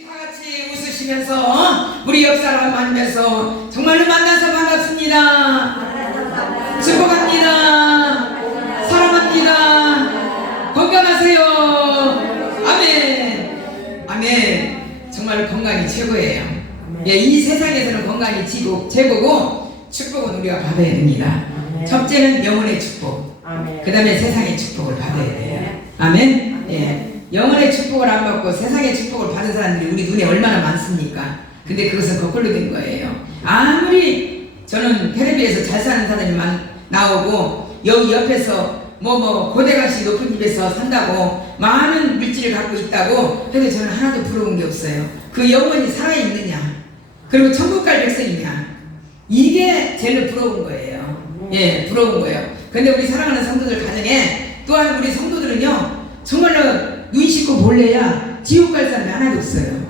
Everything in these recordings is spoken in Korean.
다 같이 웃으시면서 우리 옆 사람 만나서 정말로 만나서 반갑습니다. 축복합니다. 사랑합니다. 건강하세요. 아멘. 아멘. 정말 건강이 최고예요. 예, 이 세상에서는 건강이 최고고 축복은 우리가 받아야 됩니다. 첫째는 영혼의 축복, 그 다음에 세상의 축복을 받아야 돼요. 아멘. 예. 영혼의 축복을 안 받고 세상의 축복을 받은 사람들이 우리 눈에 얼마나 많습니까? 근데 그것은 거꾸로 된 거예요. 아무리 저는 텔레비에서 잘 사는 사람이 나오고 여기 옆에서 고대강씨 높은 집에서 산다고 많은 물질을 갖고 있다고 해도 저는 하나도 부러운 게 없어요. 그 영혼이 살아있느냐, 그리고 천국 갈 백성이냐, 이게 제일 부러운 거예요. 예, 부러운 거예요. 근데 우리 사랑하는 성도들 가정에 또한 우리 성도들은요, 정말로 눈 씻고 볼래야 지옥 갈 사람이 하나도 없어요.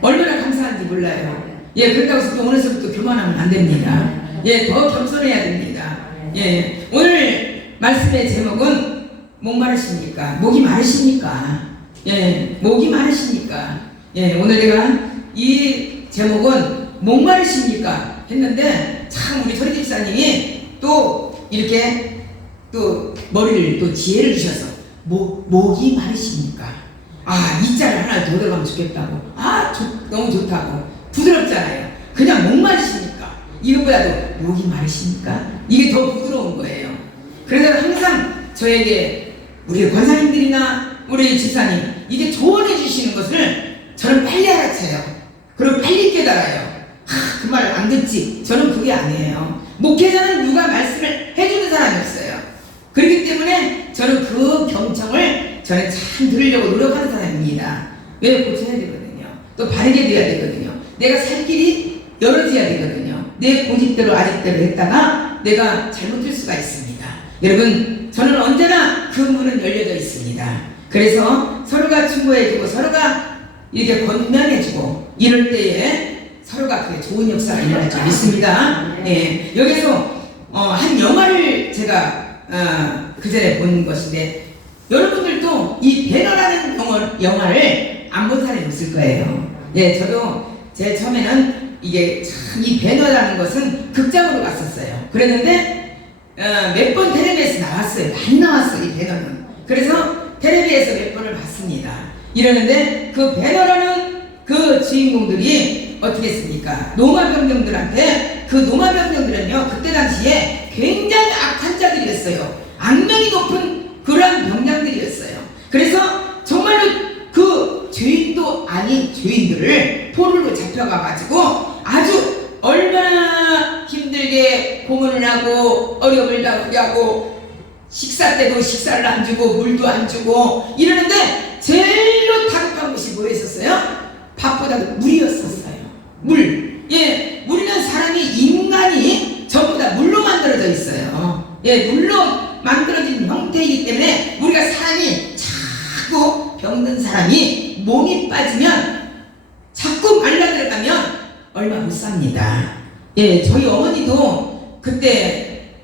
얼마나 감사한지 몰라요. 예, 그렇다고 해서 또 오늘서부터 교만하면 안 됩니다. 예, 더 겸손해야 됩니다. 예, 오늘 말씀의 제목은 목마르십니까? 목이 마르십니까? 예, 목이 마르십니까? 예, 오늘 내가 이 제목은 목마르십니까? 했는데 참 우리 소리 집사님이 또 이렇게 또 머리를 또 지혜를 주셔서 목이 마르십니까? 아, 이 자를 하나 더 들어가면 좋겠다고. 아, 너무 좋다고. 부드럽잖아요. 그냥 목 마르십니까? 이것보다도 목이 마르십니까? 이게 더 부드러운 거예요. 그래서 항상 저에게 우리 권사님들이나 우리 집사님 이게 조언해 주시는 것을 저는 빨리 알아채요. 그리고 빨리 깨달아요. 그 말 안 듣지. 저는 그게 아니에요. 목회자는 누가 말씀을 해주는 사람이 없어요. 그렇기 때문에 저는 그 경청을 저는 참 들으려고 노력하는 사람입니다. 왜? 고쳐야 되거든요. 또 바르게 돼야 되거든요. 내가 살 길이 열어져야 되거든요. 내 고집대로 아직대로 했다가 내가 잘못될 수가 있습니다. 여러분, 저는 언제나 그 문은 열려져 있습니다. 그래서 서로가 충고해주고 서로가 이렇게 권면해주고 이럴 때에 서로가 그게 좋은 역사가 일어날 줄 믿습니다. 예, 여기서 한 영화를 제가 그 전에 본 것인데, 여러분들도 이 배너라는 영화를 안 본 사람이 없을 거예요. 예, 저도 제 처음에는 이게 참 이 배너라는 것은 극장으로 갔었어요. 그랬는데 몇 번 텔레비에서 나왔어요. 많이 나왔어요, 이 배너는. 그래서 텔레비에서 몇 번을 봤습니다. 이러는데 그 배너라는 그 주인공들이 어떻게 했습니까? 노마병정들한테, 그 노마병정들은요 그때 당시에 굉장히 악한 자들이었어요. 악명이 높은 그런 병장들이었어요. 그래서 정말로 그 죄인도 아닌 죄인들을 포로로 잡혀가가지고 아주 얼마나 힘들게 고문을 하고 어려움을 당하고 식사 때도 식사를 안 주고 물도 안 주고 이러는데 제일로 다급한 것이 뭐였었어요? 밥보다도 물이었었어요. 물. 예, 우리는 사람이, 인간이 전부 다 물로 만들어져 있어요. 예, 물로 만들어진 형태이기 때문에 우리가 사람이 자꾸 병든 사람이 몸이 빠지면 자꾸 말라들어가면 얼마 못 삽니다. 예, 저희 어머니도 그때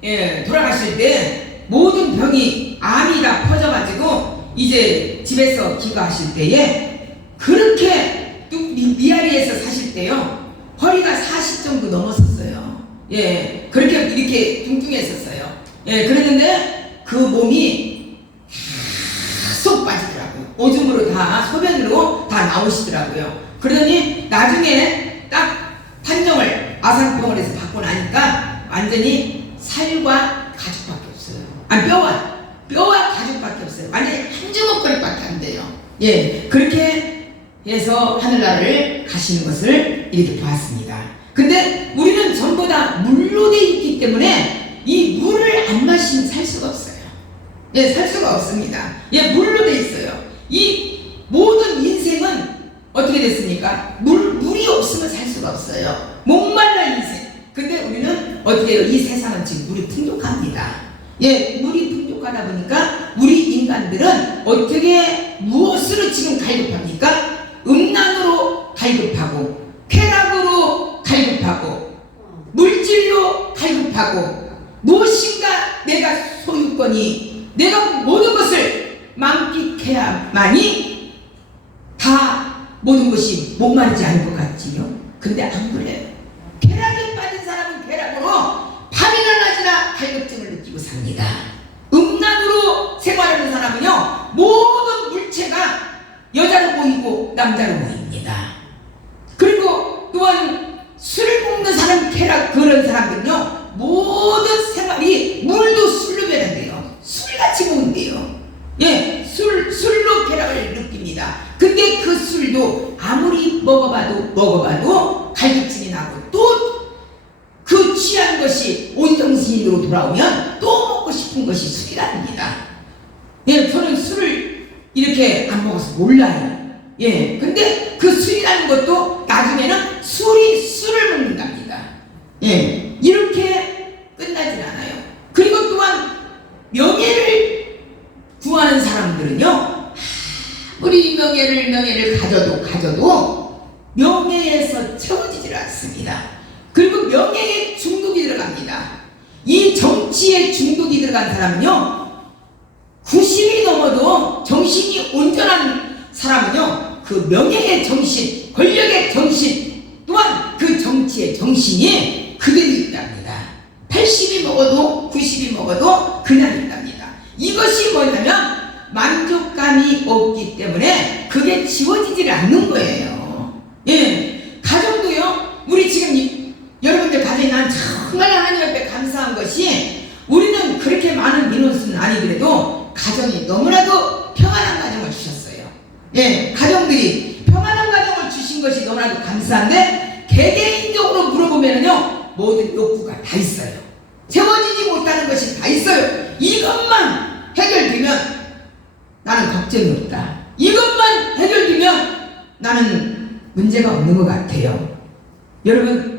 돌아가실 때 모든 병이 암이 다 퍼져가지고 이제 집에서 기거하실 때에 그렇게 미아리에서 사실 때요 허리가 40 정도 넘었었어요. 예, 그렇게 이렇게 뚱뚱했었어요. 예, 그랬는데 그 몸이 계속 빠지더라고요. 오줌으로 다, 소변으로 다 나오시더라고요. 그러더니 나중에 딱 판정을 아산병원에서 받고 나니까 완전히 살과 가죽밖에 없어요. 아니, 뼈와 가죽밖에 없어요. 완전히 한 주먹거리밖에 안 돼요. 예, 그렇게 해서 하늘나라를 가시는 것을 이렇게 보았습니다. 근데 우리는 전부 다 물로 돼 있기 때문에 이 물을 안 마시면 살 수가 없어요. 예, 살 수가 없습니다. 예, 물로 돼 있어요. 이 모든 인생은 어떻게 됐습니까? 물이 없으면 살 수가 없어요. 목말라 인생. 근데 우리는 어떻게 해요? 이 세상은 지금 물이 풍족합니다. 예, 물이 풍족하다 보니까 우리 인간들은 어떻게 무엇으로 지금 갈급합니까? 음란으로 갈급하고, 쾌락으로 갈급하고, 물질로 갈급하고, 무엇인가 내가 소유권이, 내가 모든 것을 만끽해야만이 다 모든 것이 목마르지 않을 것 같지요? 근데 안 그래요. 쾌락에 빠진 사람은 쾌락으로 밤이나 낮이나 갈급증을 느끼고 삽니다. 음란으로 생활하는 사람은요, 모든 물체가 여자로 보이고 남자로 보입니다. 그리고 또한 술을 먹는 사람, 쾌락, 그런 사람들은요, 모든 생활이 물도 술로 변한대요. 술같이 먹는데요. 예, 술로 쾌락을 느낍니다. 근데 그 술도 아무리 먹어봐도 갈급증이 나고 또 그 취한 것이 온정신으로 돌아오면 또 먹고 싶은 것이 술이랍니다. 예, 저는 술을 이렇게 안 먹어서 몰라요. 예, 근데 그 술이라는 것도 나중에는 술을 먹는답니다. 예, 이렇게 끝나진 않아요. 그리고 또한 명예를 구하는 사람들은요, 아무리 명예를 가져도 명예에서 채워지질 않습니다. 그리고 명예에 중독이 들어갑니다. 이 정치에 중독이 들어간 사람은요, 90이 넘어도 정신이 온전한 사람은요, 그 명예의 정신, 권력의 정신, 또한 그 정치의 정신이 그대로 있답니다. 80이 먹어도 90이 먹어도 그냥 있답니다. 이것이 뭐냐면 만족감이 없기 때문에 그게 지워지질 않는 거예요. 예, 가정도요, 우리 지금 여러분들 가정이 난 정말 하나님 앞에 감사한 것이, 우리는 그렇게 많은 인원수는 아니더라도 가정이 너무나도 평안한 가정을 주셨어요. 예, 가정들이 평안한 가정을 주신 것이 너무나도 감사한데, 개개인적으로 물어보면요, 모든 욕구가 다 있어요. 채워지지 못하는 것이 다 있어요. 이것만 해결되면 나는 걱정이 없다. 이것만 해결되면 나는 문제가 없는 것 같아요. 여러분,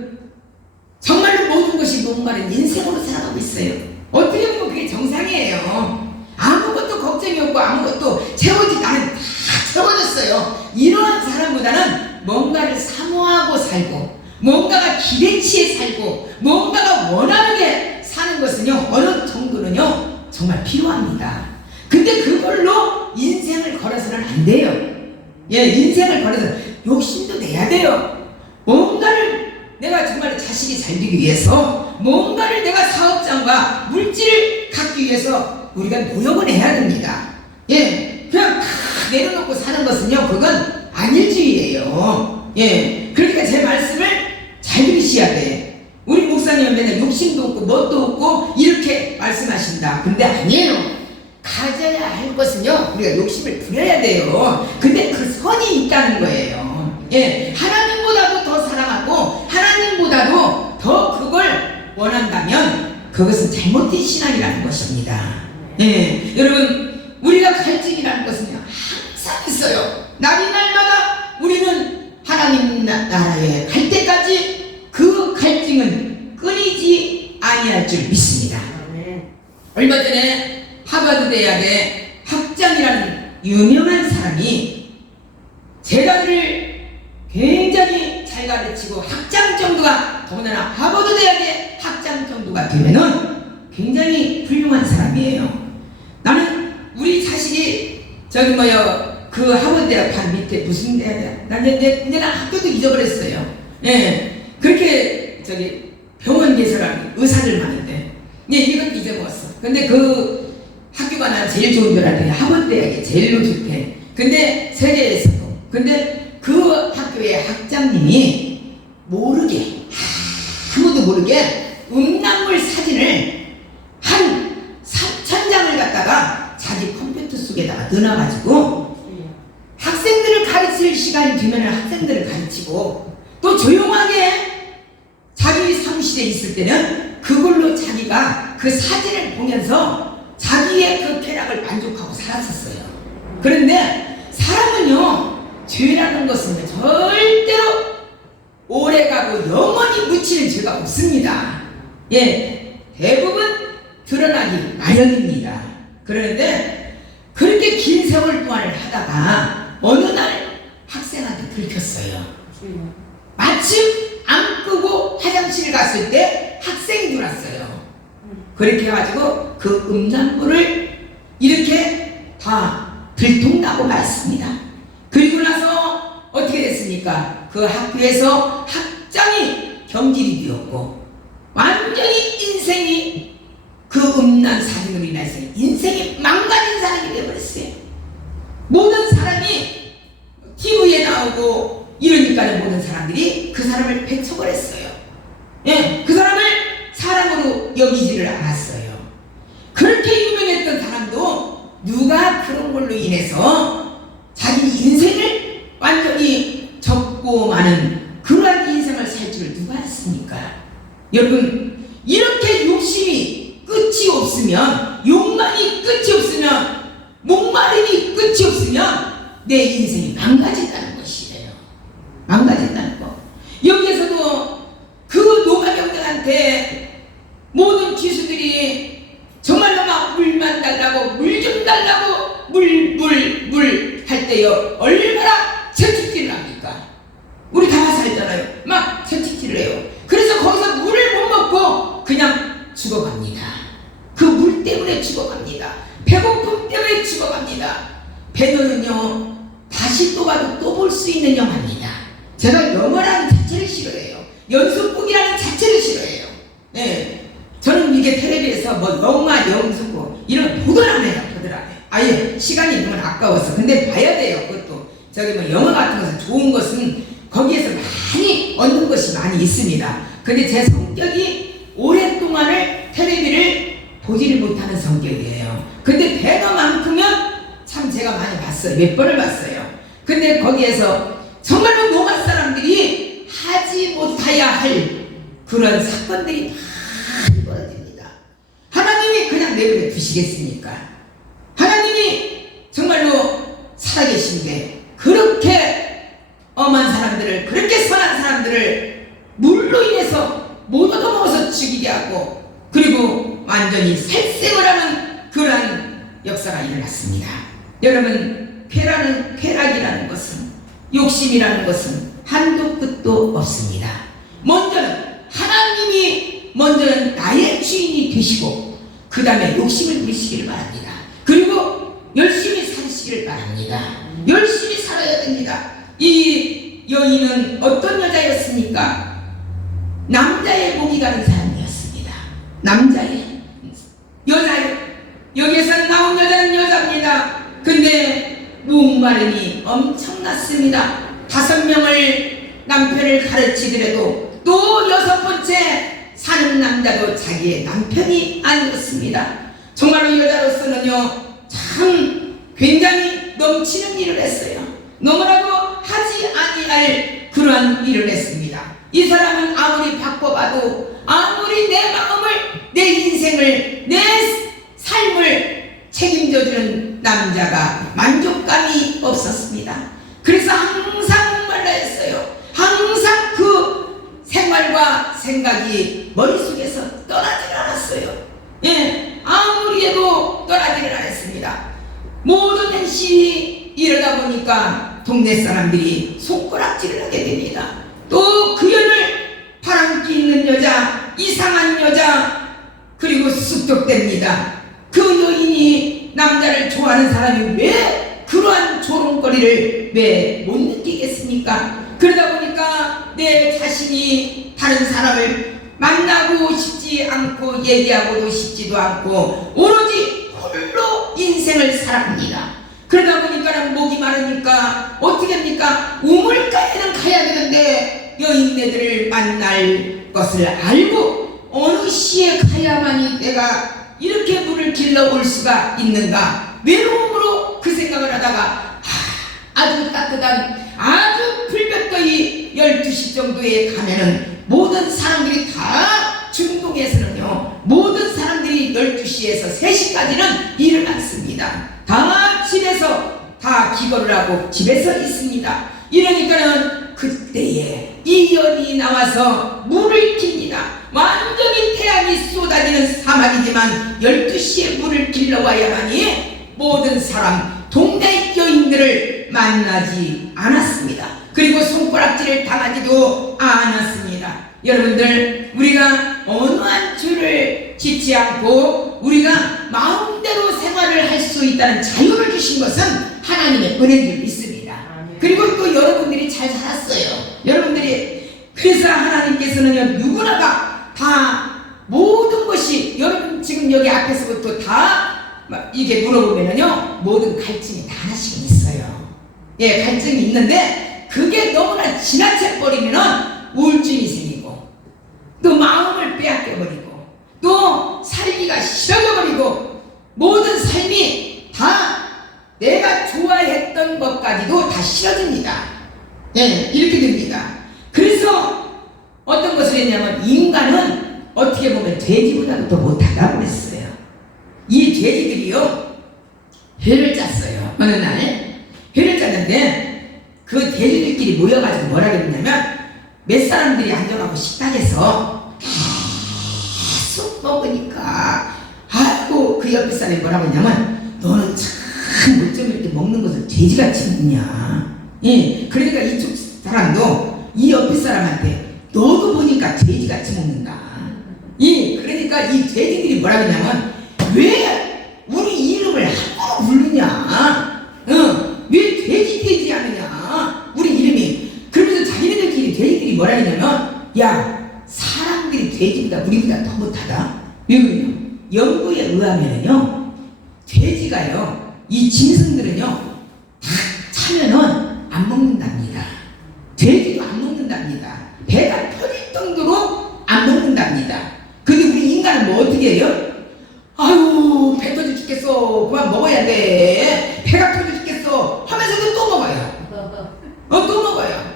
정말로 모든 것이 목마른 인생으로 살아가고 있어요. 어떻게 보면 그게 정상이에요. 아무것도 걱정이 없고 아무것도 나는 다 채워졌어요. 이러한 사람보다는 뭔가를 사모하고 살고, 뭔가가 기대치에 살고, 뭔가가 원하게 사는 것은요, 어느 정도는요, 정말 필요합니다. 근데 그걸로 인생을 걸어서는 안 돼요. 예, 인생을 걸어서 욕심도 내야 돼요. 뭔가를 내가 정말 자식이 잘 되기 위해서, 뭔가를 내가 사업장과 물질을 갖기 위해서 우리가 노력을 해야 됩니다. 예, 그냥 내려놓고 사는 것은요, 그건 안일주의예요. 예, 그러니까 제 말씀을 잘 들으셔야 돼. 우리 목사님은 맨날 욕심도 없고 뭣도 없고 이렇게 말씀하신다. 근데 아니에요. 가져야 할 것은요, 우리가 욕심을 부려야 돼요. 근데 그 선이 있다는 거예요. 예, 하나님보다도 더 사랑하고 하나님보다도 더 그걸 원한다면 그것은 잘못된 신앙이라는 것입니다. 예, 여러분, 우리가 갈증이라는 것은요, 항상 있어요. 날마다 우리는 하나님 나라에 갈 때까지 그 갈증은 끊이지 아니할 줄 믿습니다. 얼마 전에 하버드 대학의 학장이라는 유명한 사람이 제자들을 굉장히 잘 가르치고 학장 정도가, 더군다나 하버드 대학의 학장 정도가 되면은 굉장히 훌륭한 사람이에요. 나는 우리 자식이 그 하버드 대학 반 밑에 무슨 대학이야? 난 학교도 잊어버렸어요. 예, 그렇게 병원 개설하는 의사들 많은데, 예, 이것도 잊어먹었어. 근데 그 학교가 난 제일 좋은 줄 알았더니 하버드 대학이 제일로 좋대. 근데 세계에서도. 근데 그 학교의 학장님이 모르게, 아무도 모르게 음란물 사진을 한 3,000장을 갖다가 자기 컴퓨터 속에다가 넣어놔가지고 학생들을 가르칠 시간이 되면 학생들을 가르치고, 또 조용하게 자기 사무실에 있을 때는 그걸로 자기가 그 사진을 보면서 자기의 그 쾌락을 만족하고 살았었어요. 그런데 사람은요, 죄라는 것은 절대로 오래가고 영원히 묻히는 죄가 없습니다. 예, 대부분 드러나기 마련입니다. 그런데 그렇게 긴 세월 동안을 하다가 어느 날 학생한테 들켰어요. 마침 안 끄고 화장실 갔을 때 학생이 들어왔어요. 그렇게 해가지고 그 음란물을 이렇게 다 들통나고 말습니다. 그리고 나서 어떻게 됐습니까? 그 학교에서 학장이 경질이 되었고 완전히 인생이 그 음란 사진으로 인해서 인생이 망가진 사람이 되어버렸어요. 모든 사람이 TV에 나오고 이러니까 모든 사람들이 그 사람을 배척을했어요. 예, 그 사람을 사람으로 여기지를 않았어요. 그렇게 유명했던 사람도 누가 그런 걸로 인해서 자기 인생을 완전히 접고 마는 그러한 인생을 살 줄을 누가 알았습니까? 여러분, 이렇게 욕심이 끝이 없으면, 욕망이 끝이 없으면, 목마름이 끝이 없으면 내 인생이 망가진다는 것이에요. 망가진다는 거. 여기에서도 그 노가병들한테 모든 기수들이 정말로 막 물만 달라고, 물 좀 달라고, 물 할 때요 얼마나 채찍질을 합니까? 우리 다 살잖아요. 막 채찍질을 해요. 그래서 거기서 물을 못 먹고 그냥 죽어갑니다. 그 물 때문에 죽어갑니다. 배고픔 때문에 죽어갑니다. 배너는요 다시 또 봐도 또 볼 수 있는 영화입니다. 제가 영화라는 자체를 싫어해요. 연속극이라는 자체를 싫어해요. 네. 저는 이게 텔레비에서 뭐 영화, 연속극 이런 보들 안 해요. 보들 안 해요. 아예 시간이 너무 아까워서. 근데 봐야 돼요. 그것도 저기 뭐 영화 같은 것은 좋은 것은 거기에서 많이 얻는 것이 많이 있습니다. 근데 제 성격이 오랫동안을 텔레비를 보지를 못하는 성격이에요. 근데 배너만큼은 참 제가 많이 봤어요. 몇 번을 봤어요. 근데 거기에서 정말로 노마 사람들이 하지 못해야 할 그런 사건들이 많이 벌어집니다. 하나님이 그냥 내버려 두시겠습니까? 하나님이 정말로 살아계신데 그렇게 엄한 사람들을, 그렇게 선한 사람들을 물로 인해서 못 얻어먹어서 죽이게 하고 그리고 완전히 살생을 하는 그러한 역사가 일어났습니다. 여러분, 쾌락이라는 것은, 욕심이라는 것은 한도 끝도 없습니다. 먼저는 나의 주인이 되시고 그 다음에 욕심을 부리시기를 바랍니다. 그리고 열심히 사시기를 바랍니다. 열심히 살아야 됩니다. 이 여인은 어떤 여자였습니까? 남자의 목이 가는 사람이었습니다. 남자의 여자요. 여기에서 나온 여자는 여자입니다. 근데 목마름이 엄청났습니다. 5명을 남편을 가르치더라도 또 6번째 사는 남자도 자기의 남편이 아니었습니다. 정말로 여자로서는요 참 굉장히 넘치는 일을 했어요. 너무나도 하지 아니할 그러한 일을 했습니다. 이 사람은 아무리 바꿔봐도 아무리 내 마음을, 내 인생을, 내 삶을 책임져주는 남자가 만족감이 없었습니다. 그래서 항상 목말라 했어요. 항상 그 생활과 생각이 머릿속에서 떠나지를 않았어요. 예, 아무리 해도 떠나지를 않았습니다. 모든 행실이 이러다 보니까 동네 사람들이 손가락질을 하게 됩니다. 또 그 여인을 바람기 있는 여자, 이상한 여자, 그리고 습격됩니다. 그 여인이 남자를 좋아하는 사람이 왜 그러한 조롱거리를 왜 못 느끼겠습니까? 그러다 보니까 내 자신이 다른 사람을 만나고 싶지 않고 얘기하고도 싶지도 않고 오로지 홀로 인생을 살아갑니다. 그러다 보니까 목이 마르니까 어떻게 합니까? 우물가에는 가야 되는데 여인네들을 만날 것을 알고 어느 시에 가야만이 내가 이렇게 물을 길러올 수가 있는가? 외로움으로 그 생각을 하다가 아주 따뜻한 아주 불볕더위 12시 정도에 가면은 모든 사람들이 다 중동에서는요 모든 사람들이 12시에서 3시까지는 일을 안 씁니다. 다 집에서 다 기거를 하고 집에서 있습니다. 이러니까는 그때에 이 여인이 나와서 물을 킵니다. 완전히 태양이 쏟아지는 사막이지만 12시에 물을 길러와야만이 모든 사람 동네 여인들을 만나지 않았습니다. 그리고 손가락질을 당하지도 않았습니다. 여러분들, 우리가 어느 한 줄을 짓지 않고 우리가 마음대로 생활을 할 수 있다는 자유를 주신 것은 하나님의 은혜인 줄 믿습니다. 그리고 또 여러분들이 잘 살았어요. 여러분들이 그래서 하나님께서는요 누구나가 다 모든 것이 여러분 지금 여기 앞에서부터 다 이게 물어보면은요 모든 갈증이 다 하나씩은 있어요. 예, 갈증이 있는데 그게 너무나 지나쳐 버리면은 우울증이 생기고 또 마음을 빼앗겨 버리고 또 살기가 싫어져 버리고 모든 삶이 다 내가 좋아했던 것까지도 다 싫어집니다. 예, 이렇게 됩니다. 그래서 어떤 것을 했냐면 인간은 어떻게 보면 돼지보다도 더 못하다고 그랬어요. 이 돼지들이요 회를 짰어요. 어느 날 회를 짰는데 그 돼지들끼리 모여가지고 뭐라 그랬냐면 몇 사람들이 앉아가고 식탁에서 계속 먹으니까 아이고 그 옆에 사람이 뭐라고 했냐면 너는 참 어쩜 이렇게 먹는 것을 돼지같이 먹냐. 예, 그러니까 이쪽 사람도 이 옆에 사람한테 너도 보니까 돼지같이 먹는다. 예, 그러니까 이 돼지들이 뭐라고 했냐면 왜 우리 이름을 함부로 부르냐. 왜 돼지 하느냐 우리 이름이. 그러면서 자기네들끼리 돼지들이 뭐라 했냐면 야 사람들이 돼지보다 우리보다 더 못하다. 왜 그러냐. 연구에 의하면은요 돼지가요 이 짐승들은요 다 차면은 안 먹는답니다. 돼지도 안 먹는답니다. 배가 터질 정도로 안 먹는답니다. 근데 우리 인간은 뭐 어떻게 해요? 아유 배 터져 죽겠어 그만 먹어야 돼 배가 터져 죽겠어 하면서도 또 먹어요. 또 먹어요.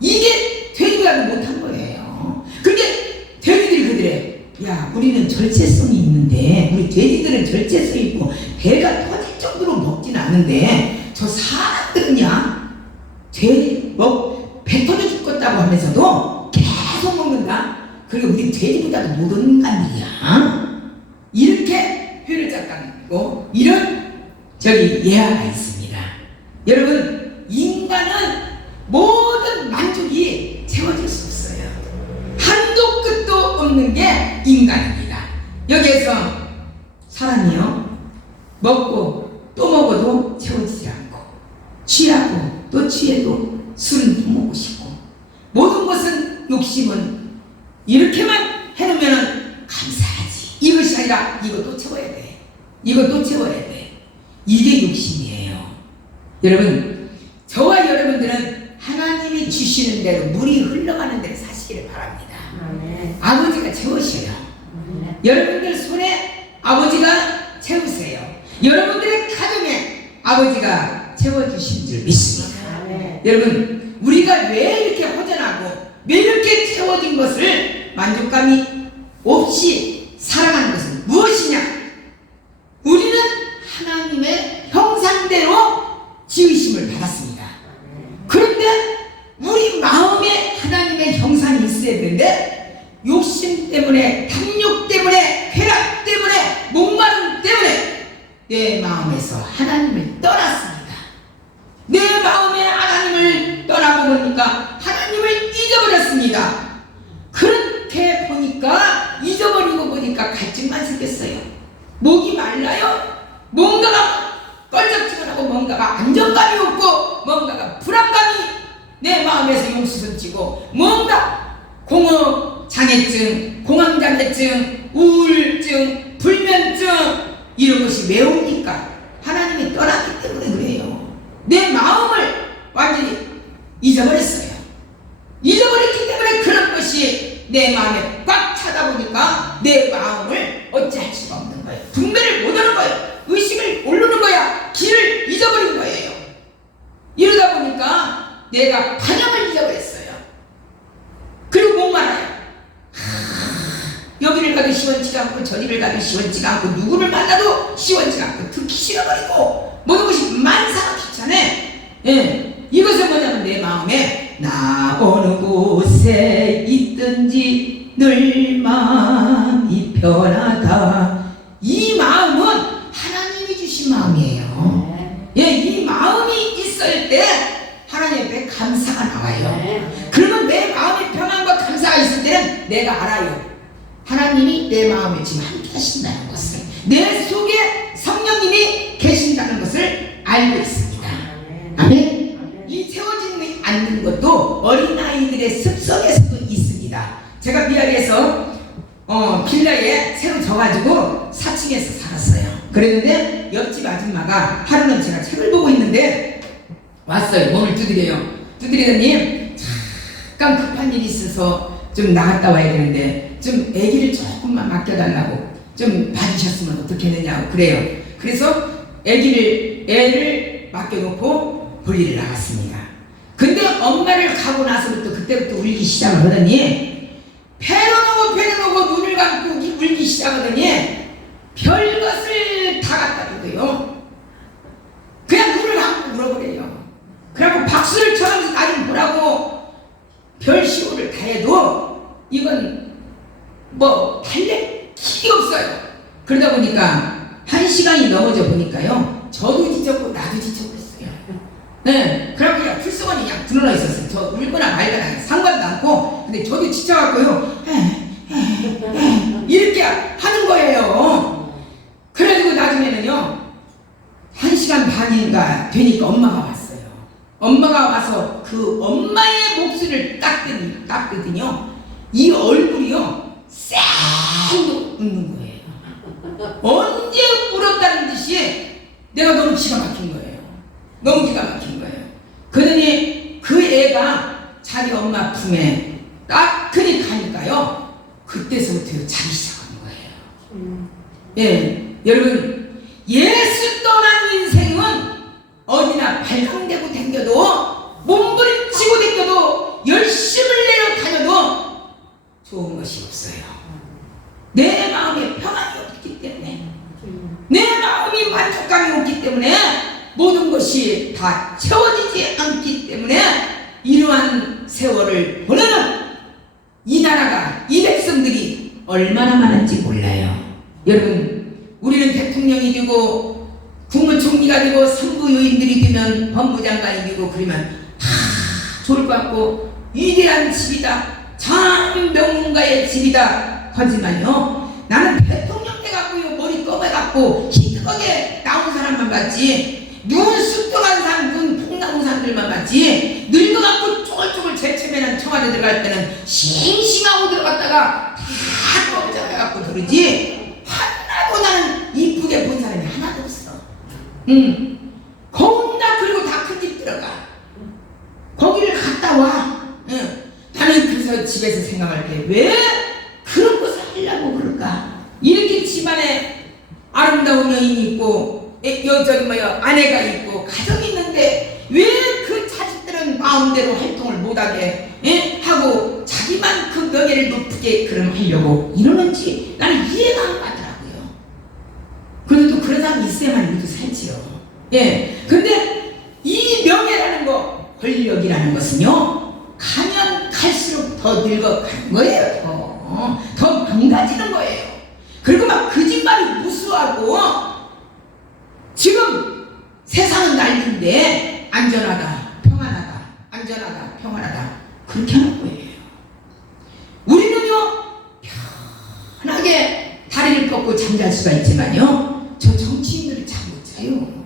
이게 돼지보다도 못한 거예요. 근데 돼지들이 그러래. 야 우리는 절제성이 있는데 우리 돼지들은 절제성이 있고 배가 터질 정도로 먹지는 않는데 저 사람들은야 돼지 배 터져 죽겠다고 하면서도 계속 먹는다. 그리고 우리 돼지보다도 못 인간이야. 이렇게 회를 짰다고 이런 예화가 있습니다. 여러분 인간은 모든 만족이 채워질 수 없어요. 한도 끝도 없는 게 인간입니다. 여기에서 사람이요 먹고 또 먹어도 채워지지 않고 취하고 또 취해도 술은 또 먹고 싶고 모든 것은 욕심은 이렇게만 해놓으면 감사하지. 이것이 아니라 이것도 채워야 돼. 이것도 채워야 돼. 이게 욕심이에요. 여러분 저와 여러분들은 하나님이 주시는 대로 물이 흘러가는 대로 사시기를 바랍니다. 아버지가 채우셔요. 여러분들 손에 아버지가 채우세요. 여러분들의 가정에 아버지가 채워주신 줄 믿습니다. 여러분 우리가 왜 이렇게 허전하고 왜 이렇게 채워진 것을 만족감이 없이 살아가는 것은 무엇이냐? 우리는 하나님의 형상대로 지으심을 받았습니다. 그런데 우리 마음에 하나님의 형상이 있어야 되는데 욕심 때문에 탐욕 때문에 쾌락 때문에 목마름 때문에 내 마음에서 하나님을 떠났습니다. 내 마음에 하나님을 떠나고 보니까 하나님을 잊어버렸습니다. 그렇게 보니까 잊어버리고 보니까 갈증만 생겼어요. 목이 말라요. 뭔가가 껄쩍지근하고 뭔가가 안정감이 없고 뭔가가 불안감이 내 마음에서 용수선치고 뭔가 공허장애증, 공황장애증, 우울증, 불면증 이런 것이 왜 옵니까? 하나님이 떠났기 때문에 그래요. 내 마음을 완전히 잊어버렸어요. 잊어버렸기 때문에 그런 것이 내 마음에 꽉 차다 보니까 내 마음을 어찌할 수가 없는 거예요. 분별을 못하는 거예요. 의식을 모르는 거야. 길을 잊어버린 거예요. 이러다 보니까 내가 방향을 잊어버렸어요. 그리고 목말라요. 여기를 가도 시원치가 않고 저리를 가도 시원치가 않고 누구를 만나도 시원치가 않고 듣기 싫어버리고 모든 것이 만사가 귀찮네. 예, 이것은 뭐냐면 내 마음에 나 어느 곳에 있든지 늘 마음이 편하다. 이 마음은 하나님이 주신 마음이에요. 예, 이 마음이 있을 때 하나님 앞에 감사가 나와요. 그러면 내 마음의 평안과 감사가 있을 때는 내가 알아요. 하나님이 내 마음에 지금 함께 하신다는 것을, 내 속에 성령님이 계신다는 것을 알고 있습니다. 아멘. 이 어린아이들의 습속에서도 있습니다. 제가 미아리에서 빌라에 새로 져가지고 4층에서 살았어요. 그랬는데 옆집 아줌마가 하루는 제가 책을 보고 있는데 왔어요. 문을 두드리더니 잠깐 급한 일이 있어서 좀 나갔다 와야 되는데 좀 아기를 조금만 맡겨달라고 좀 봐주셨으면 어떻겠느냐고 그래요. 그래서 애를 맡겨놓고 볼일을 나갔습니다. 근데 엄마를 가고 나서부터 그때부터 울기 시작을 하더니 배로 놓고 눈을 감고 울기 시작하더니 별것을 다 갖다 주고요. 그냥 눈을 감고 울어버려요. 그래갖고 박수를 쳐가면서 나를 보라고 별시호를 다 해도 이건 뭐 달랠 길이 없어요. 그러다 보니까 1시간이 넘어져 보니까요, 저도 지쳤고 나도 지쳐버렸어요. 네, 그래갖고 그냥 풀성원이 그냥 드러나 있었어요. 저 울거나 말거나 상관도 않고. 근데 저도 지쳐갖고요 이렇게 하는 거예요. 그래가지고 나중에는요 1시간 반인가 되니까 엄마가 왔어요. 엄마가 와서 그 엄마의 목소리를 닦더니요 이 얼굴이요 쌩 웃는 거예요. 언제 울었다는 듯이 내가 너무 기가 막힌 거예요. 너무 기가 막힌 거예요. 그러더니 그 애가 자기 엄마 품에 따끈히 가니까요 그때서부터 자기 시작하는 거예요. 예, 여러분 예수 떠난 인생은 어디나 발광되고 댕겨도 몸부림치고 댕겨도 열심을 내려 다녀도 좋은 것이 없어요. 내 마음에 평안이 없기 때문에, 내 마음이 만족감이 없기 때문에, 모든 것이 다 채워지지 않기 때문에 이러한 세월을 보내는 이 나라가, 이 백성들이 얼마나 많은지 몰라요. 여러분, 우리는 대통령이 되고 국무총리가 되고 상부요인들이 되면 법무장관이 되고 그러면 다 좋을 것 같고 위대한 집이다, 참 명문가의 집이다 하지만요, 나는 대통령 돼갖고요 머리 검해갖고 희끗하게 나온 사람만 봤지, 눈 쑥뚱한 사람, 눈 통나온 사람들만 봤지, 늙어갖고 쪼글쪼글 제체면한 청와대 들어갈 때는 싱싱하고 들어갔다가 다 검정해갖고 그러지 하나도 나는 이쁘게 본 사람이 하나도 없어. 겁나. 그리고 다 큰 집 들어가. 거기를 갔다 와. 나는 그래서 집에서 생각할 때 왜 그런 것을 하려고 그럴까? 이렇게 집안에 아름다운 여인이 있고 아내가 있고 가정이 있는데 왜 그 자식들은 마음대로 활동을 못하게 하고 자기만 그 명예를 높게 그럼 하려고 이러는지 나는 이해가 안 가더라고요. 그래도 그런 사람이 있어야만 우리도 살지요. 예. 근데 이 명예라는 거, 권력이라는 것은요 가면 갈수록 더 늙어가는 거예요. 더 망가지는 거예요. 그리고 막 거짓말이 무수하고 지금 세상은 난리인데 안전하다, 평안하다, 안전하다, 평안하다 그렇게 하는 거예요. 우리는요 편하게 다리를 뻗고 잠잘 수가 있지만요 저 정치인들이 잘 못 자요.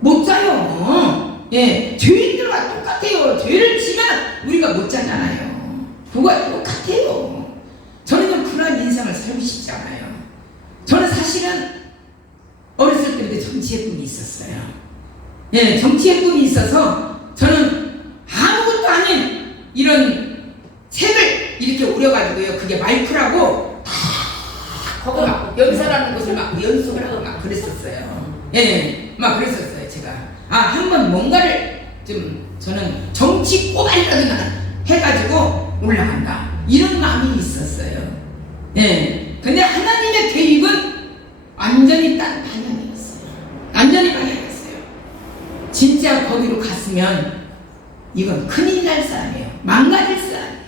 못 자요. 예, 죄인들과 똑같아요. 죄를 지면 우리가 못 자잖아요. 그거와 똑같아요. 저는 그런 인생을 살고 싶지 않아요. 저는 사실은 어렸을 때부터 정치의 꿈이 있었어요. 예, 정치의 꿈이 있어서 저는 아무것도 아닌 이런 책을 이렇게 오려가지고요, 그게 마이크라고 거기 막 연설하는 곳을 막 연습을 하고 막 그랬었어요. 예, 막 그랬었어요. 제가 한번 뭔가를 좀 저는 정치 꼬발이라도 해가지고 올라간다 이런 마음이 있었어요. 예, 근데 하나님의 계획은 완전히 딴 방향이었어요. 완전히 방향이었어요. 진짜 거기로 갔으면 이건 큰일 날 사람이에요. 망가질 사람이에요.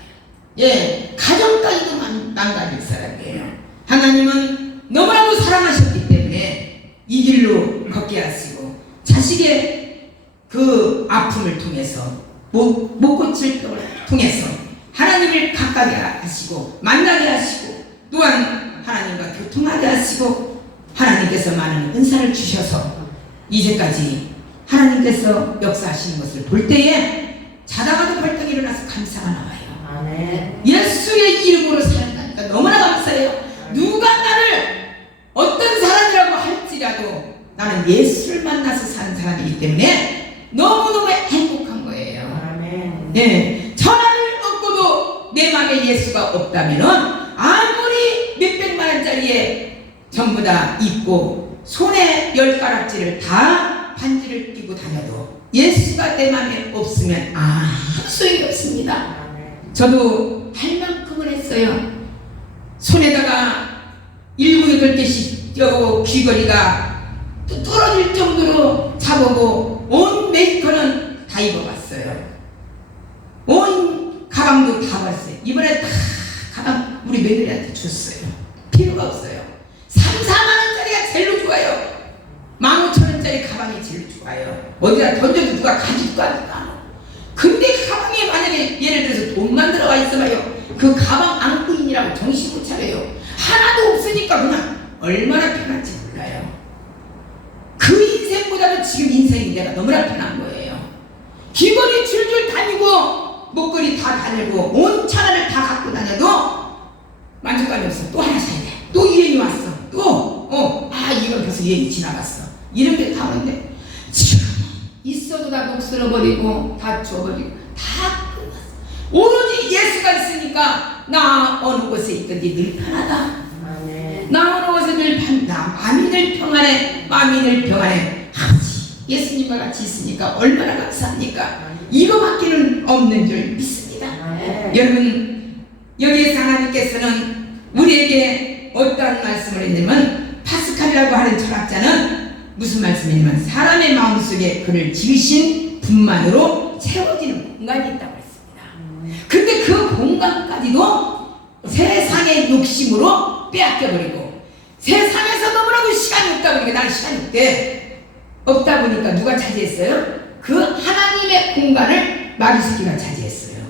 예, 가정까지도 망가질 사람이에요. 하나님은 너무나도 사랑하셨기 때문에 이 길로 걷게 하시고 자식의 그 아픔을 통해서 못 고칠 병을 통해서 하나님을 가까이 하시고 만나게 하시고 또한 하나님과 교통하게 하시고 하나님께서 많은 은사를 주셔서 이제까지 하나님께서 역사하시는 것을 볼 때에 자다가도 벌떡 일어나서 감사가 나와요. 아멘. 예수의 이름으로 살다니까 너무나 감사해요. 누가 나를 어떤 사람이라고 할지라도 나는 예수를 만나서 사는 사람이기 때문에 너무너무 행복한 거예요. 아멘. 네, 천하를 얻고도 내 마음에 예수가 없다면은 아무리 몇백만 원짜리에 전부 다 있고 손에 10가락지를 다 반지를 끼고 다녀도 예수가 내 마음에 없으면 아무 소용이 없습니다. 저도 할 만큼은 했어요. 손에다가 7, 8개씩 껴고 귀걸이가 또 떨어질 정도로 잡아보고 온 메이커는 다 입어봤어요. 온 가방도 다 봤어요. 이번에 다 가방 우리 며느리한테 줬어요. 필요가 없어요. 3, 4만원짜리가 제일 좋아요. 15,000원짜리 가방이 제일 좋아요. 어디다 던져도 누가 가지도 않아. 근데 가방에 만약에 예를 들어서 돈만 들어가 있어봐요. 그 가방 안고인이라고 정신 못 차려요. 하나도 없으니까 그냥 얼마나 편한지 몰라요. 그 인생보다도 지금 인생이 내가 너무나 편한 거예요. 귀걸이 줄줄 다니고 목걸이 다 다니고 온 차라를 다 갖고 다녀도 만족감이 없어. 또 하나 사야 돼. 또 유행이 왔어. 이건 벌써 유행이 지나갔어. 이런 게 다 오는데 지금 있어도 다 녹슬어버리고 다 줘버리고 다 끝났어. 오로지 예수가 있으니까 나 어느 곳에 있든지 늘 편하다. 나 어느 곳에 늘 편하다. 마음이 늘 평안해. 마음이 늘 평안해. 예수님과 같이 있으니까 얼마나 감사합니까? 이거밖에는 없는 줄 믿습니다. 여러분, 여기에서 하나님께서는 우리에게 어떠한 말씀을 했냐면 파스칼이라고 하는 철학자는 무슨 말씀이냐면 사람의 마음속에 그를 지으신 분만으로 채워지는 공간이 있다고 했습니다. 근데 그 공간까지도 세상의 욕심으로 빼앗겨버리고 세상에서 너무나도 시간이 없다 보니까 나는 시간이 없대. 없다 보니까 누가 차지했어요? 그 하나님의 공간을 마귀 새끼가 차지했어요.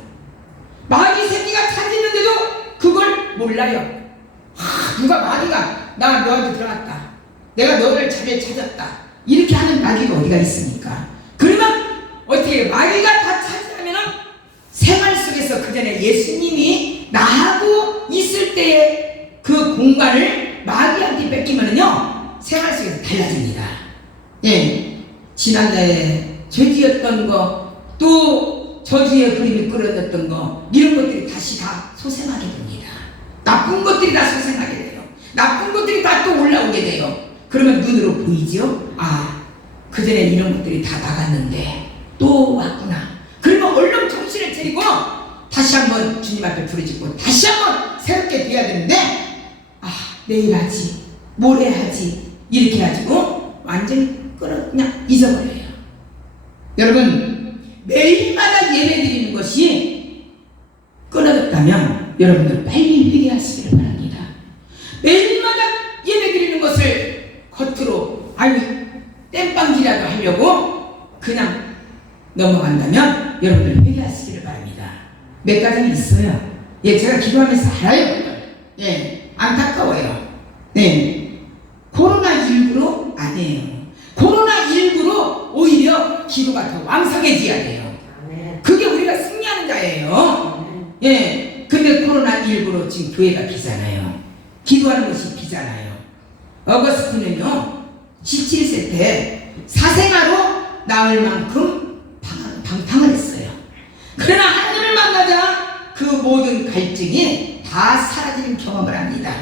마귀 새끼가 차지했는데도 그걸 몰라요. 누가 마귀가 나 너한테 들어갔다. 내가 너를 자리에 찾았다. 이렇게 하는 마귀가 어디가 있습니까? 그러면 어떻게 마귀가 다 차지하면은 생활 속에서 그 전에 예수님이 나하고 있을 때의 그 공간을 마귀한테 뺏기면은요 생활 속에서 달라집니다. 예, 지난날에 죄지었던 거, 또 저주의 그림이 끌어졌던 거, 이런 것들이 다시 다 소생하게 됩니다. 나쁜 것들이 다 소생하게 돼요. 나쁜 것들이 다 또 올라오게 돼요. 그러면 눈으로 보이죠? 그 전에 이런 것들이 다 나갔는데 또 왔구나. 그러면 얼른 정신을 차리고 다시 한번 주님 앞에 부르짖고 다시 한번 새롭게 돼야 되는데 내일 하지, 모레 하지, 이렇게 해가지고 완전히 그냥 잊어버려요. 여러분, 매일마다 예배 드리는 것이 끊어졌다면 여러분들 빨리 회개하시기를 바랍니다. 매일마다 예배 드리는 것을 겉으로 땜빵질이라도 하려고 그냥 넘어간다면 여러분들 회개하시기를 바랍니다. 몇 가지 있어요. 제가 기도하면서 알아요. 안타까워요. 코로나19로 아니에요. 코로나19로 오히려 기도가 더 왕성해져야 돼요. 그게 우리가 승리하는 자예요. 근데 코로나19로 지금 교회가 비잖아요. 기도하는 것이 비잖아요. 어거스틴은요 17세 때 사생아로 나을 만큼 방탕을 했어요. 그러나 하나님을 만나자 그 모든 갈증이 다 사라지는 경험을 합니다.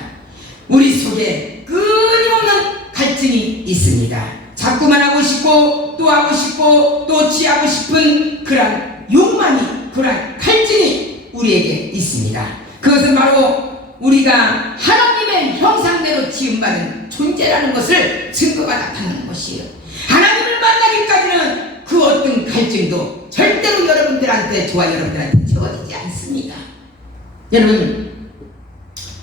우리 속에 끊임없는 갈증이 있습니다. 자꾸만 하고 싶고 또 하고 싶고 또 취하고 싶은 그런 욕망이, 그런 갈증이 우리에게 있습니다. 그것은 바로 우리가 하나님의 형상대로 지음받은 존재라는 것을 증거가 나타나는 것이에요. 하나님을 만나기까지는 그 어떤 갈증도 절대로 여러분들한테 여러분들한테 채워지지 않습니다. 여러분,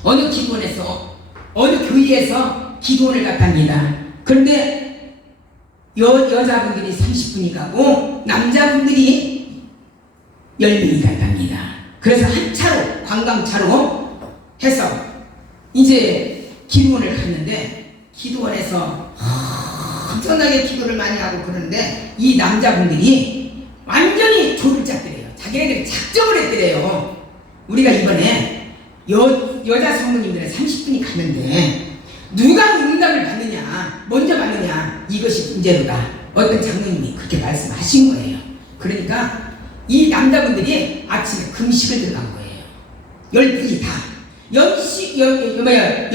어느 기도원에서 어느 교회에서 기도원을 갔답니다. 그런데 여자분들이 30분이 가고 남자분들이 10명이 갔답니다. 그래서 한 차로, 관광차로 해서 이제 기도원을 갔는데 기도원에서 엄청나게 기도를 많이 하고 그러는데 이 남자분들이 완전히 조를 짰더래요. 자기네들이 작정을 했더래요. 우리가 이번에 여자 성도님들의 30분이 갔는데 누가 응답을 받느냐, 먼저 받느냐, 이것이 문제로다. 어떤 장로님이 그렇게 말씀하신 거예요. 그러니까 이 남자분들이 아침에 금식을 들어간 거예요. 10분이 다 열흘을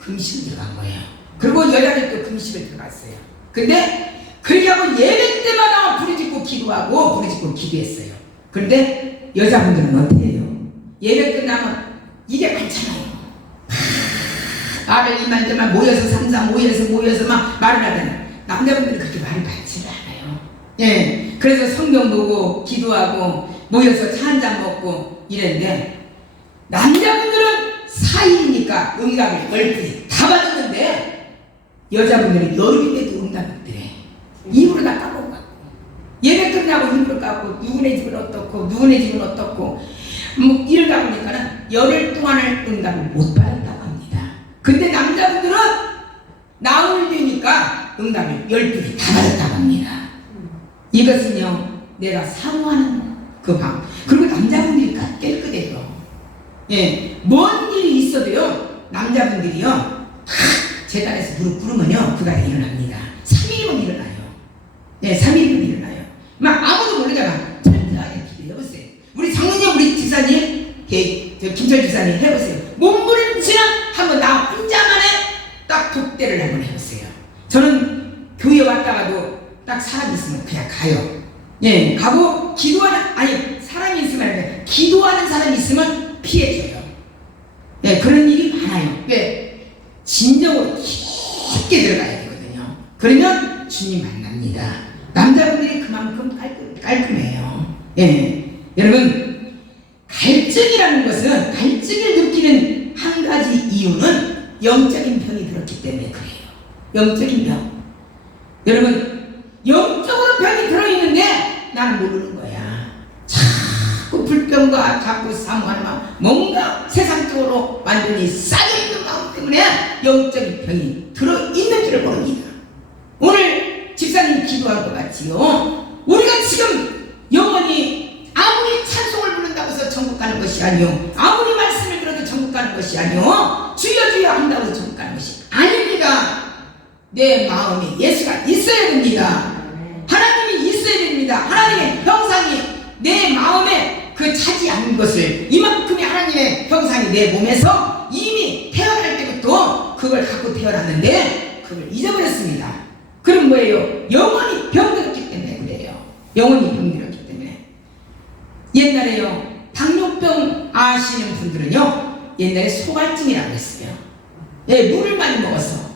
금식을 들어간 거예요. 그리고 여자들도 금식을 들어갔어요. 근데 그렇게 하고 예배 때마다 부르짖고 기도하고 부르짖고 기도했어요. 그런데 여자분들은 어떻게 해요? 예배 끝나면 이게 많잖아요. 말을 이만저만 모여서 삼삼 모여서 막 말을 하잖아요. 남자분들은 그렇게 말을 받지를 않아요. 예, 그래서 성경 보고 기도하고 모여서 차 한잔 먹고 이랬는데 남자분들은 4일이니까 응답을 10분이 다 받았는데 여자분들은 열흘인데도 응답이 없더래. 입으로 다 까먹고 갖고 예배 끝나고 입으로 까고 누구네 집은 어떻고 누구네 집은 어떻고 뭐 이러다 보니까는 열흘 동안을 응답을 못 받았다고 합니다. 근데 남자분들은 나흘 되니까 응답을 10분이 다 받았다고 합니다. 이것은요 내가 사모하는 그 방. 그리고 남자분들이 깨끗해요. 예, 뭔 일이 있어도요 남자분들이요 재단에서 무릎 꿇으면요 그가 일어납니다. 3일이면 일어나요. 예, 3일이면 일어나요. 막 아무도 모르잖아. 철저하게 기도해보세요. 우리 장로님, 우리 집사님, 김철 집사님 해보세요. 몸부림치는 한번 나 혼자만의 딱 독대를 한번 해보세요. 저는 교회 왔다가도 딱 사람이 있으면 그냥 가요. 예, 가고 사람이 있으면 기도하는 사람이 있으면 피해줘요. 예, 그런 일이 많아요. 왜? 진정으로 깊게 들어가야 되거든요. 그러면 주님 만납니다. 남자분들이 그만큼 깔끔해요. 예, 여러분 갈증이라는 것은 갈증을 느끼는 한 가지 이유는 영적인 병이 들었기 때문에 그래요. 영적인 병. 여러분 영적으로 병이 들어있는데 나는 모르는 거야. 자꾸 불평과 자꾸 사모하는 마음, 뭔가 세상적으로 완전히 쌓여있는 마음 때문에 영적인 병이 들어있는 줄을 모릅니다. 오늘 집사님 기도할 것 같지요. 우리가 지금 영원히 아무리 찬송을 부른다고 해서 천국 가는 것이 아니요, 아무리 말씀을 들어도 천국 가는 것이 아니요, 주여 주여 한다고 해서 천국 가는 것이 아닙니다. 내 마음에 예수가 있어야 됩니다. 하나님이 있어야 됩니다. 하나님의 형상이 내 마음에 차지한 것을, 이만큼의 하나님의 형상이 내 몸에서 이미 태어날 때부터 그걸 갖고 태어났는데 그걸 잊어버렸습니다. 그럼 뭐예요? 영원히 병들었기 때문에 그래요. 영원히 병들었기 때문에. 옛날에요, 당뇨병 아시는 분들은요, 옛날에 소갈증이라고 했어요. 예, 물을 많이 먹었어.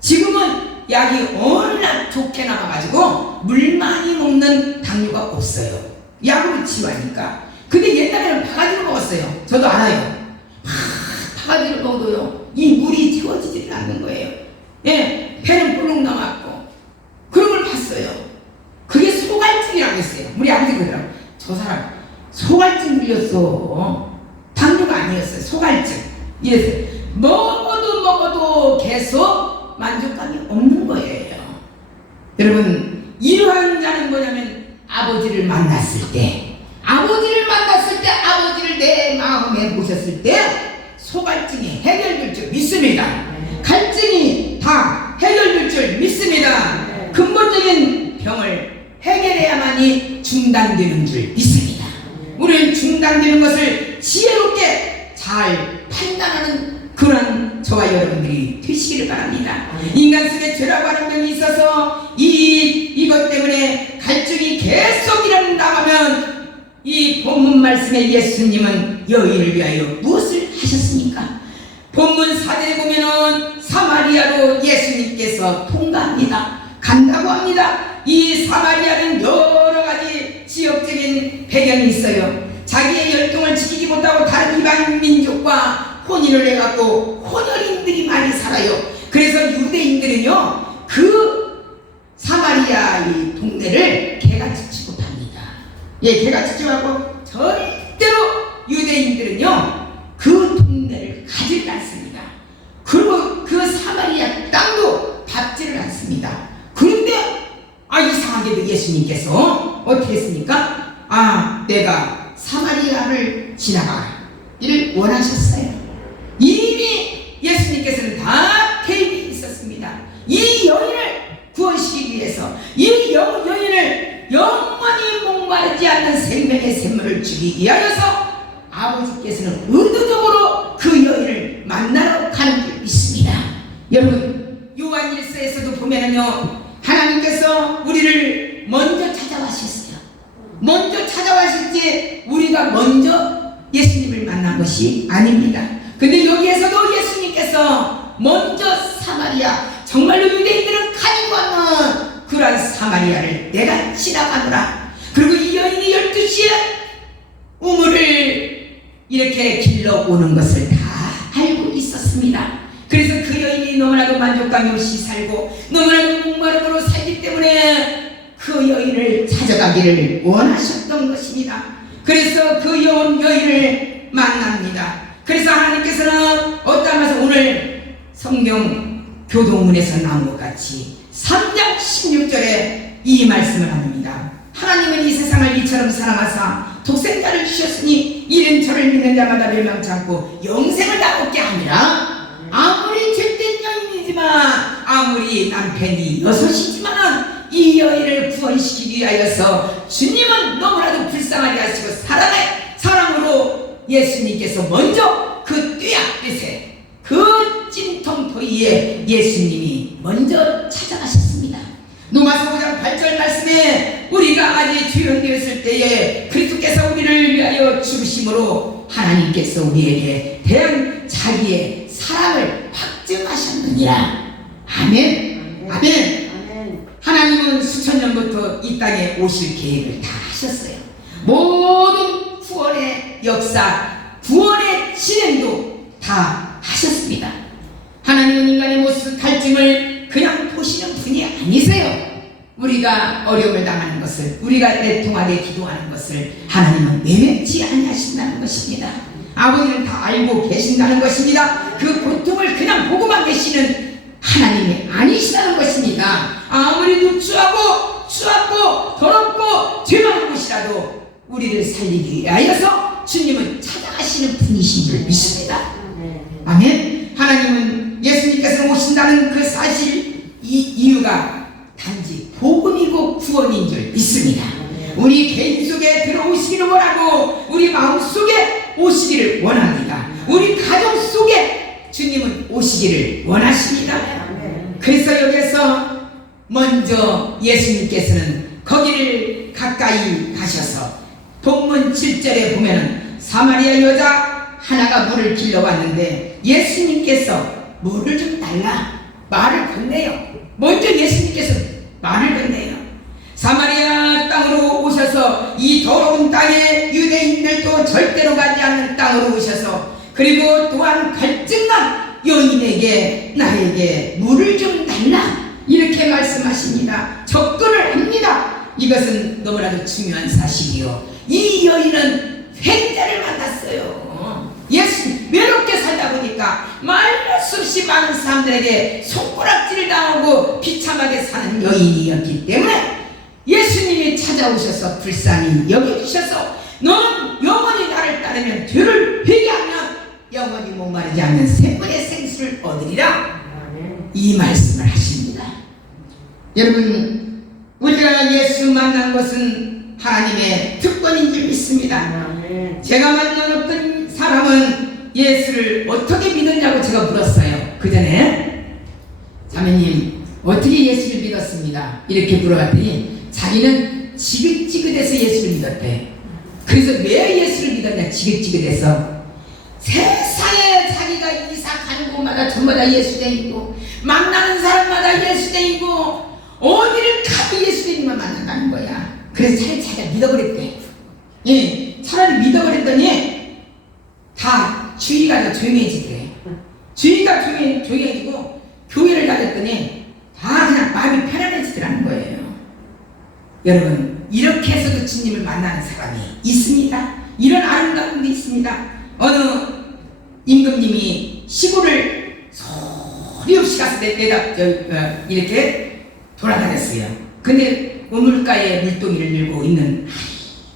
지금은 약이 워낙 좋게 나와가지고 물 많이 먹는 당뇨가 없어요. 약으로 치료하니까. 근데 옛날에는 바가지를 먹었어요. 저도 알아요. 바가지를 먹어도요, 이 물이 채워지지를 않는 거예요. 예, 배는 볼록 남았고. 그런 걸 봤어요. 그게 소갈증이라고 했어요. 우리 아버지 그러더라고. 저 사람 소갈증 걸렸어. 당뇨가 아니었어요. 소갈증. 이랬어요. 먹어도 계속 만족감이 없는 거예요. 여러분, 이러한 자는 뭐냐면 아버지를 만났을 때, 아버지를 내 마음에 모셨을 때 소갈증이 해결될 줄 믿습니다. 갈증이 다 해결될 줄 믿습니다. 근본적인 병을 해결해야만이 중단되는 줄 믿습니다. 우리는 중단되는 것을 지혜롭게 잘 판단하는 그런 저와 여러분들이 되시기를 바랍니다. 인간 속에 죄라고 하는 병이 있어서 이것 때문에 갈증이 계속 일어난다면 이 본문 말씀에 예수님은 여인을 위하여 무엇을 하셨습니까? 본문 4절에 보면은 사마리아로 예수님께서 통과합니다. 간다고 합니다. 이 사마리아는 여러 가지 지역적인 배경이 있어요. 자기의 열동을 지키지 못하고 다른 이방 민족과 혼인을 해갖고 혼혈인들이 많이 살아요. 그래서 유대인들은요, 그 사마리아 이 동네를 개같이 취급합니다. 예, 개같이 취급하고 절대로 유대인들은요 그 동네를 가지를 않습니다. 그리고 그 사마리아 땅도 밟지를 않습니다. 그런데 이상하게도 예수님께서 어떻게 했습니까? 내가 사마리아를 지나가기를 원하셨어요. 이미 예수님께서는 다 계획이 있었습니다. 이 여인을 구원시키기 위해서, 이 여인을 영원히 목마르지 않는 생명의 샘물을 주기 위하여서 아버지께서는 의도적으로 그 여인을 만나러 가는 줄 믿습니다. 여러분, 요한 1서에서도 보면은요, 하나님께서 우리를 먼저 찾아와셨어요. 먼저 찾아와실지 우리가 먼저 예수님을 만난 것이 아닙니다. 근데 여기에서도 예수님께서 먼저 사마리아, 정말로 유대인들은 가지고 않는 그러한 사마리아를 내가 지나가노라. 그리고 이 여인이 12시에 우물을 이렇게 길러 오는 것을 다 알고 있었습니다. 그래서 그 여인이 너무나도 만족감이 없이 살고 너무나도 목마름으로 살기 때문에 그 여인을 찾아가기를 원하셨던 것입니다. 그래서 그 여인을 만납니다. 그래서 하나님께서는 어떠하면서 오늘 성경 교동문에서 나온 것 같이 3장 16절에 이 말씀을 합니다. 하나님은 이 세상을 이처럼 사랑하사 독생자를 주셨으니 이는 저를 믿는 자마다 멸망치 않고 영생을 다 얻게 하니라. 아무리 죄된 여인이지만, 아무리 남편이 여섯이지만 이 여인을 구원시키기 위하여서 주님은 너무나도 불쌍하게 하시고 사랑으로 예수님께서 먼저 그 뙤약볕에 그 찜통토이에 예수님이 먼저 찾아가셨습니다. 로마서 5장 8절 말씀에 우리가 아직 죄인되었을 때에 그리스도께서 우리를 위하여 죽으심으로 하나님께서 우리에게 대한 자기의 사랑을 확증하셨느니라. 아멘. 아멘. 하나님은 수천 년부터 이 땅에 오실 계획을 다 하셨어요. 모든 구원의 역사, 구원의 진행도 다 하셨습니다. 하나님은 인간의 모습 갈증을 그냥 보시는 분이 아니세요. 우리가 어려움을 당하는 것을, 우리가 애통하게 기도하는 것을 하나님은 내면치 아니하신다는 것입니다. 아버지는 다 알고 계신다는 것입니다. 그 고통을 그냥 보고만 계시는 하나님이 아니시다는 것입니다. 아무리 누추하고 추하고 더럽고 죄 많은 곳이라도 우리를 살리기 위하여서 주님은 찾아가시는 분이신 줄 믿습니다. 아멘. 하나님은 예수님께서 오신다는 그 사실, 이 이유가 단지 복음이고 구원인 줄 믿습니다. 우리 개인 속에 들어오시기를 원하고 우리 마음 속에 오시기를 원합니다. 우리 가정 속에 주님은 오시기를 원하십니다. 그래서 여기서 먼저 예수님께서는 거기를 가까이 가셔서 본문 7절에 보면은 사마리아 여자 하나가 물을 길러왔는데 예수님께서 물을 좀 달라 말을 건네요. 먼저 예수님께서 말을 건네요. 사마리아 땅으로 오셔서 이 더러운 땅에 유대인들도 절대로 가지 않는 땅으로 오셔서 그리고 또한 갈증난 여인에게 나에게 물을 좀 달라 이렇게 말씀하십니다. 접근을 합니다. 이것은 너무나도 중요한 사실이요. 이 여인은 횡자를 만났어요. 예수 외롭게 살다 보니까 말할 수 없이 많은 사람들에게 손가락질을 당하고 비참하게 사는 여인이었기 때문에 예수님이 찾아오셔서 불쌍히 여겨주셔서 너는 영원히 나를 따르면 죄를 회개하면 영원히 목마르지 않는 생명의 생수를 얻으리라. 이 말씀을 하십니다. 여러분, 우리가 예수 만난 것은 하나님의 특권인 줄 믿습니다. 제가 만난 어떤 사람은 예수를 어떻게 믿었냐고 제가 물었어요. 그 전에 자매님 어떻게 예수를 믿었습니다 이렇게 물어봤더니 자기는 지긋지긋해서 예수를 믿었대. 그래서 왜 예수를 믿었냐? 지긋지긋해서 세상에 자기가 이사 가는 곳마다 전부 다 예수쟁이고 만나는 사람마다 예수쟁이고 어디를 가도 예수쟁이만 만난다는 거야. 그래서 차라리 자기가 믿어버렸대. 예, 차라리 믿어버렸더니 다 주의가 더 조용해지더래. 주의가 조용해지고 교회를 다녔더니 다 그냥 마음이 편안해지더라는 거예요. 여러분, 이렇게 해서도 주님을 만나는 사람이 있습니다. 이런 아름다운 분이 있습니다. 어느 임금님이 시골을 소리 없이 가서 이렇게 돌아다녔어요. 근데 우물가에 물동이를 들고 있는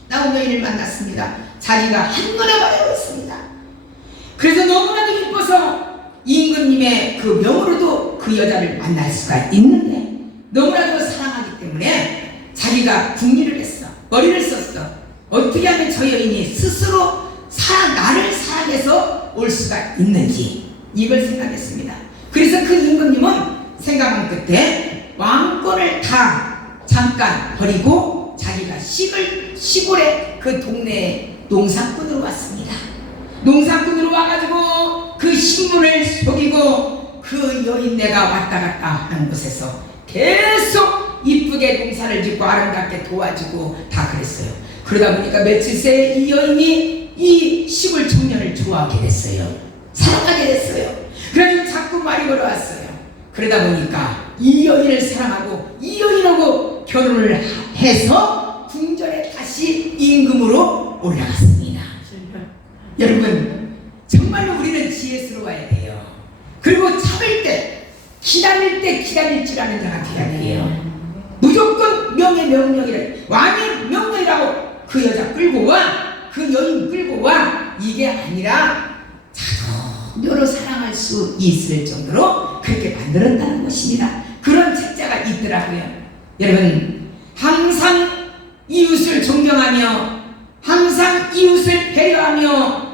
나온 여인을 만났습니다. 자기가 한눈에 반해버렸습니다. 그래서 너무나도 이뻐서 임금님의 그 명으로도 그 여자를 만날 수가 있는데 너무나도 사랑하기 때문에 자기가 궁리를 했어. 머리를 썼어. 어떻게 하면 저 여인이 스스로 나를 사랑해서 올 수가 있는지 이걸 생각했습니다. 그래서 그 임금님은 생각한 끝에 왕권을 다 잠깐 버리고 자기가 시골에 그 동네에 농사꾼으로 왔습니다. 농사꾼으로 와가지고 그 신문을 속이고 그 여인네가 왔다 갔다 하는 곳에서 계속 이쁘게 농사를 짓고 아름답게 도와주고 다 그랬어요. 그러다 보니까 며칠 새에 이 여인이 이 시골 청년을 좋아하게 됐어요. 사랑하게 됐어요. 그래서 자꾸 말이 걸어왔어요. 그러다 보니까 이 여인을 사랑하고 이 여인하고 결혼을 해서 궁전에 다시 임금으로 올라갔습니다. 여러분 정말로 우리는 지혜스러워야 돼요. 그리고 참을 때 기다릴 때 기다릴 줄 아는 자가 되어야 돼요. 무조건 명령이래. 왕의 명령이라고 그 여자 끌고 와, 그 여인 끌고 와, 이게 아니라 자동으로 사랑할 수 있을 정도로 그렇게 만들었다는 것입니다. 그런 책자가 있더라고요. 여러분 항상 이웃을 존경하며 항상 이웃을 배려하며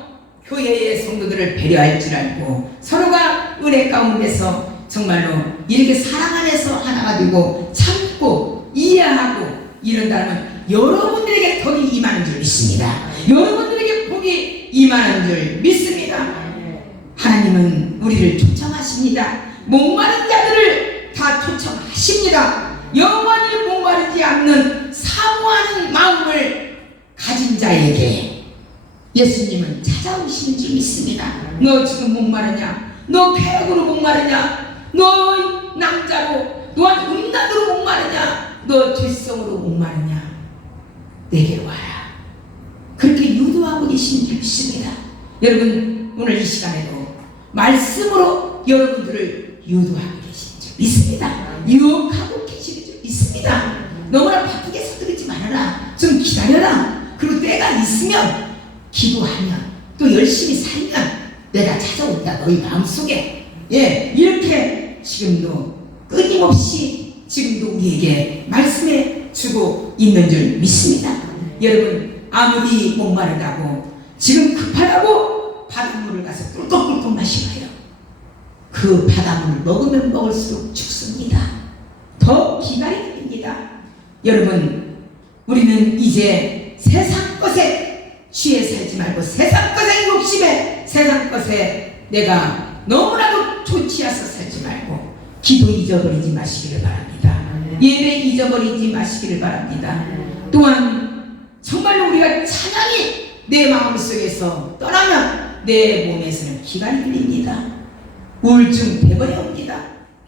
교회의 성도들을 배려할 줄 알고 서로가 은혜 가운데서 정말로 이렇게 사랑 안에서 하나가 되고 참고 이해하고 이런다면 여러분들에게 복이 임하는 줄 믿습니다. 여러분들에게 복이 임하는 줄 믿습니다. 하나님은 우리를 초청하십니다. 목마른 자들을 다 초청하십니다. 영원히 목마르지 않는 사모하는 마음을 가진 자에게 예수님은 찾아오시는 줄 믿습니다. 너 지금 목마르냐? 너 폐역으로 목마르냐? 너 남자로 너한 음란으로 목마르냐? 너 죄성으로 목마르냐? 내게로 와라. 그렇게 유도하고 계시는 줄 믿습니다. 여러분 오늘 이 시간에도 말씀으로 여러분들을 유도하고 계시는 줄 믿습니다. 유혹하고 계시는 줄 믿습니다. 너무나 바쁘게 서두르지 말아라. 좀 기다려라. 그리고 때가 있으면 기도하면 또 열심히 살면 내가 찾아온다. 너희 마음속에 이렇게 지금도 끊임없이 지금도 우리에게 말씀해 주고 있는 줄 믿습니다. 여러분 아무리 목마르다고 지금 급하다고 바닷물을 가서 꿀꺽꿀꺽 마시고요. 그 바닷물을 먹으면 먹을수록 죽습니다. 더 기다리게 됩니다. 여러분 우리는 이제 세상 것에 취해 살지 말고 세상 것에 욕심에 세상 것에 내가 너무나도 좋지않아서 살지 말고 기도 잊어버리지 마시기를 바랍니다. 예배 잊어버리지 마시기를 바랍니다. 또한 정말로 우리가 찬양이 내 마음속에서 떠나면 내 몸에서는 기관이 흘립니다. 우울증 배번이 옵니다.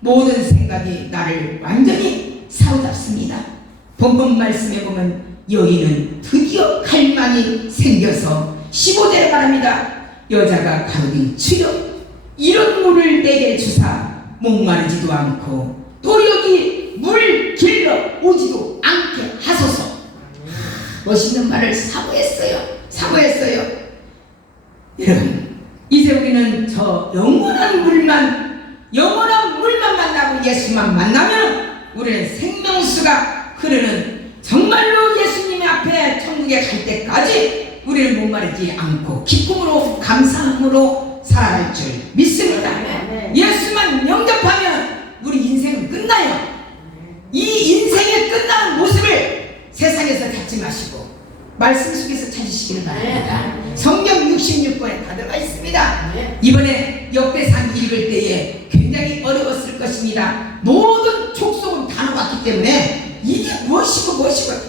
모든 생각이 나를 완전히 사로잡습니다. 본문 말씀에 보면 여인은 드디어 갈망이 생겨서 15절에 말합니다. 여자가 가로되 주여 이런 물을 내게 주사 목마르지도 않고 또 여기 물 길러 오지도 않게 하소서. 멋있는 말을 사모했어요. 여러분 이제 우리는 저 영원한 물만 만나고 예수만 만나면 우리는 생명수가 흐르는 정말로 예수님 앞에 천국에 갈 때까지 우리를 목마르지 않고 기쁨으로 감사함으로 살아갈 줄 믿습니다. 예수만 영접하면 우리 인생은 끝나요. 이 인생의 끝나는 모습을 세상에서 찾지 마시고 말씀 속에서 찾으시기를 바랍니다. 성경 66권에 다 들어가 있습니다. 이번에 역대상 읽을 때에 굉장히 어려웠을 것입니다. 모든 족속은 다 나왔기 때문에 이게 무엇이고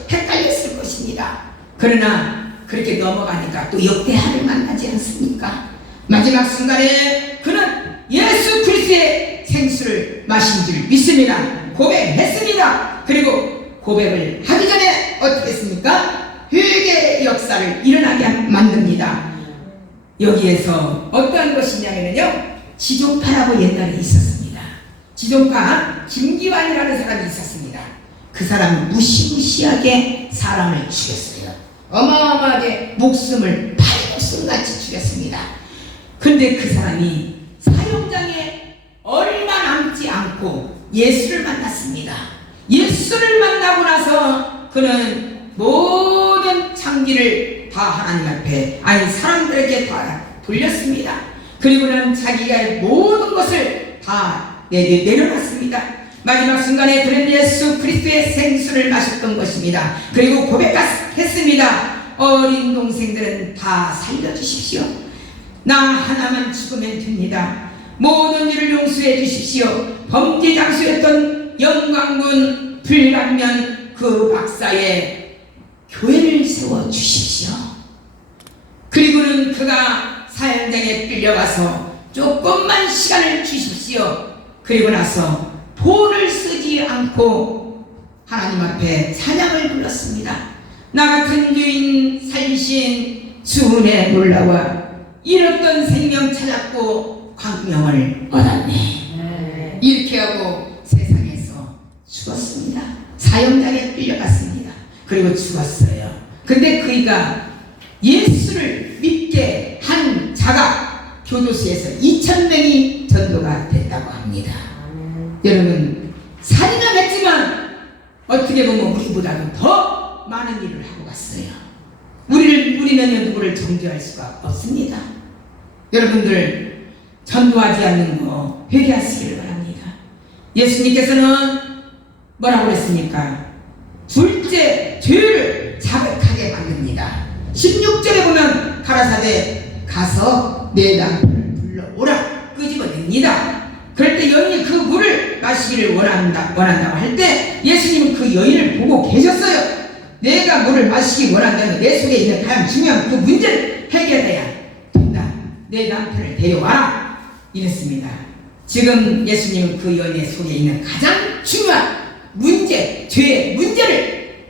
헷갈렸을 것입니다. 그러나 그렇게 넘어가니까 또 역대하를 만나지 않습니까? 마지막 순간에 그는 예수 그리스도의 생수를 마신 줄 믿습니다. 고백했습니다. 그리고 고백을 하기 전에 어떻게 했습니까? 회개의 역사를 일어나게 만듭니다. 여기에서 어떠한 것이냐면요, 지존파라고 옛날에 있었습니다. 지존파 김기환이라는 사람이 있었습니다. 그 사람은 무시무시하게 사람을 죽였어요. 어마어마하게 목숨을 발목숨같이 죽였습니다. 근데 그 사람이 사형장에 얼마 남지 않고 예수를 만났습니다. 예수를 만나고 나서 그는 모든 창기를 다 하나님 앞에, 아니 사람들에게 다 돌렸습니다. 그리고는 자기가 모든 것을 다 내려놨습니다. 마지막 순간에 그는 예수 그리스도의 생수를 마셨던 것입니다. 그리고 고백했습니다. 어린 동생들은 다 살려주십시오. 나 하나만 죽으면 됩니다. 모든 일을 용서해 주십시오. 범죄 장수였던 영광군 불감면 그 박사의 교회를 세워주십시오. 그리고는 그가 사형장에 끌려가서 조금만 시간을 주십시오. 그리고 나서 본을 쓰지 않고 하나님 앞에 찬양을 불렀습니다. 나 같은 죄인 살리신 주은혜 놀라와 잃었던 생명 찾았고 광명을 얻었네. 이렇게 하고 세상에서 죽었습니다. 사형장에 끌려갔습니다. 그리고 죽었어요. 근데 그이가 예수를 믿게 한 자가 교도소에서 2000명이 전도가 됐다고 합니다. 여러분, 살인을 했지만 어떻게 보면 우리보다는 더 많은 일을 하고 갔어요. 우리는 누구를 정죄할 수가 없습니다. 여러분들, 전도하지 않는 거 회개하시기를 바랍니다. 예수님께서는 뭐라고 그랬습니까? 둘째, 죄를 자백하게 만듭니다. 16절에 보면 가라사대 가서 내 남편을 불러오라 끄집어냅니다. 그럴 때 여인이 그 물을 마시기를 원한다고 할 때 예수님은 그 여인을 보고 계셨어요. 내가 물을 마시기 원한다면 내 속에 있는 가장 중요한 그 문제를 해결해야 된다. 내 남편을 데려와라 이랬습니다. 지금 예수님은 그 여인의 속에 있는 가장 중요한 문제, 죄의 문제를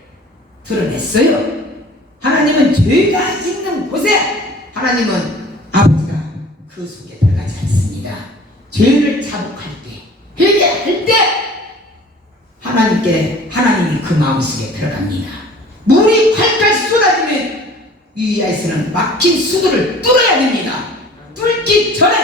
드러냈어요. 하나님은 죄가 있는 곳에 하나님은 아버지가 그 속에 들어가지 않습니다. 죄를 자복할 때, 회개할 때 하나님이 그 마음속에 들어갑니다. 물이 활활 쏟아지면 위에서는 막힌 수도를 뚫어야 됩니다. 뚫기 전에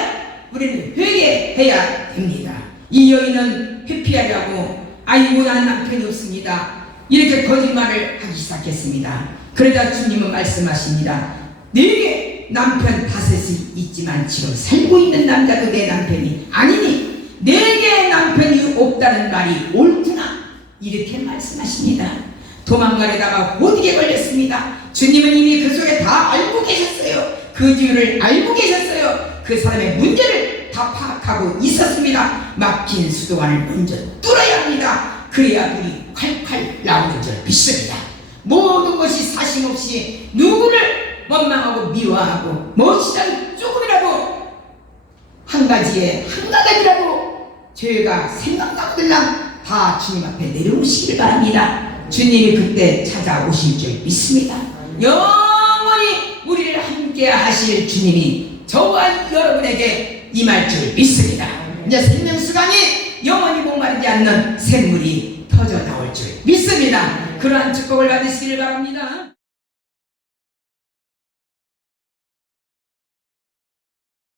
우리는 회개해야 됩니다. 이 여인은 회피하려고 아이고 나는 남편이 없습니다 이렇게 거짓말을 하기 시작했습니다. 그러자 주님은 말씀하십니다. 내게 남편 다섯이 있지만 지금 살고 있는 남자도 내 남편이 아니니 내게 남편이 없다는 말이 옳구나 이렇게 말씀하십니다. 도망가려다가 호되게 걸렸습니다. 주님은 이미 그 속에 다 알고 계셨어요. 그 이유를 알고 계셨어요. 그 사람의 문제를 다 파악하고 있었습니다. 막힌 수도관을 먼저 뚫어야 합니다. 그래야 물이 콸콸 나오는 줄 믿습니다. 모든 것이 사심없이 누구를 원망하고 미워하고 무엇이든 조금이라도 한 가닥이라도 죄가 생각나거들랑 다 주님 앞에 내려오시기를 바랍니다. 주님이 그때 찾아오실 줄 믿습니다. 영원히 우리를 함께 하실 주님이 저와 여러분에게 임할 줄 믿습니다. 이제 생명수강이 영원히 목마르지 않는 샘물이 터져 나올 줄 믿습니다. 그러한 축복을 받으시기를 바랍니다.